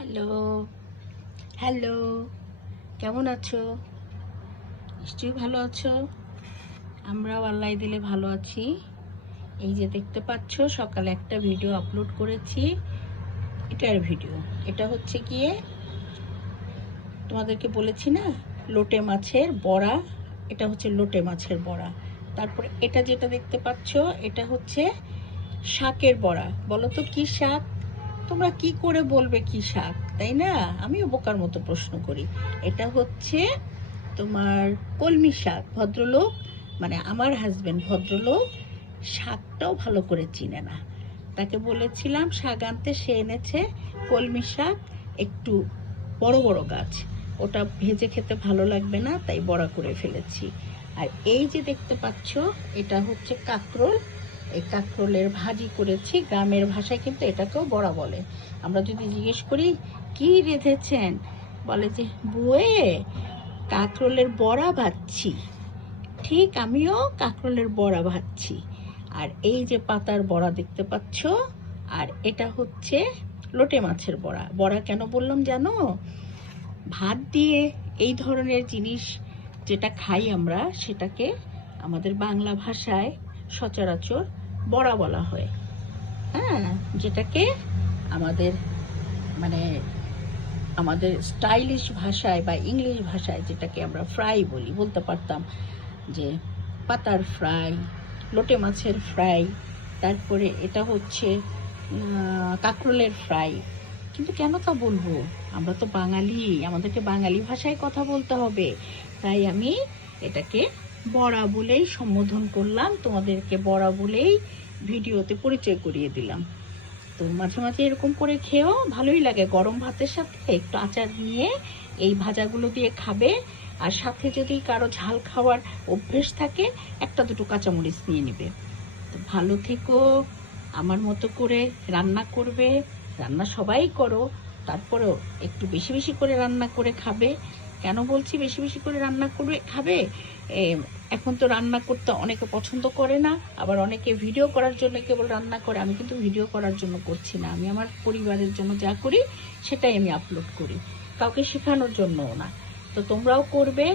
Hello hello, কেমন আছো? নিশ্চয়ই ভালো আছো। আমরাও আল্লাহ দিলে ভালো আছি। এই যে দেখতে পাচ্ছ, সকালে একটা ভিডিও আপলোড করেছি। এটার ভিডিও, এটা হচ্ছে গিয়ে তোমাদেরকে বলেছি না, লোটে মাছের বড়া। এটা হচ্ছে লোটে মাছের বড়া। তারপরে এটা যেটা দেখতে পাচ্ছ, এটা হচ্ছে শাকের বড়া। বলো তো কি শাক? তোমরা কি করে বলবে কি শাক, তাই না? আমিও বোকার মতো প্রশ্ন করি। এটা হচ্ছে তোমার কলমি শাক। ভদ্রলোক, মানে আমার হাজবেন্ড ভদ্রলোক, শাকটাও ভালো করে চিনে না। তাকে বলেছিলাম শাক আনতে, সে এনেছে কলমি শাক, একটু বড় বড় গাছ। ওটা ভেজে খেতে ভালো লাগবে না, তাই বড়া করে ফেলেছি। আর এই যে দেখতে পাচ্ছ, এটা হচ্ছে কাঁকরোল। এই কাঁকরোলের ভাজি করেছি। গ্রামের ভাষায় কিন্তু এটাকেও বড়া বলে। আমরা যদি জিজ্ঞেস করি কি রেঁধেছেন, বলে যে বুয়ে কাঁকরোলের বড়া ভাজছি। ঠিক আমিও কাঁকরোলের বড়া ভাজছি। আর এই যে পাতার বড়া দেখতে পাচ্ছ, আর এটা হচ্ছে লোটে মাছের বড়া। বড়া কেন বললাম জানো? ভাত দিয়ে এই ধরনের জিনিস যেটা খাই আমরা, সেটাকে আমাদের বাংলা ভাষায় সচরাচর বড়া বলা হয়। হ্যাঁ, যেটাকে আমাদের মানে আমাদের স্টাইলিশ ভাষায় বা ইংলিশ ভাষায় যেটাকে আমরা ফ্রাই বলি, বলতে পারতাম যে পাতার ফ্রাই, লোটে মাছের ফ্রাই, তারপরে এটা হচ্ছে কাঁকরোলের ফ্রাই। কিন্তু কেন তা বলবো? আমরা তো বাঙালি, আমাদেরকে বাঙালি ভাষায় কথা বলতে হবে। তাই আমি এটাকে বড়া বলেই সম্বোধন করলাম, তোমাদেরকে বড়া বলেই ভিডিওতে পরিচয় করিয়ে দিলাম। তো মাঝে মাঝে এরকম করে খেয়েও ভালোই লাগে। গরম ভাতের সাথে একটু আচার নিয়ে এই ভাজাগুলো দিয়ে খাবে। আর সাথে যদি কারো ঝাল খাওয়ার অভ্যেস থাকে, একটা দুটো কাঁচামরিচ নিয়ে নেবে। তো ভালো থেকো, আমার মতো করে রান্না করবে। রান্না সবাই করো, তারপরেও একটু বেশি বেশি করে রান্না করে খাবে। কেন বলছি বেশি বেশি করে রান্না করে খাবে? এখন তো রান্না করতে অনেকে পছন্দ করে না, আবার অনেকে ভিডিও করার জন্য কেবল রান্না করে। আমি কিন্তু ভিডিও করার জন্য করছি না, আমি আমার পরিবারের জন্য যা করি সেটাই আমি আপলোড করি, কাউকে শেখানোর জন্যও না। তো তোমরাও করবে,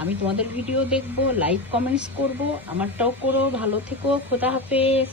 আমি তোমাদের ভিডিও দেখবো, লাইক কমেন্টস করব, আমারটাও করো। ভালো থেকো, খোদা হাফেজ।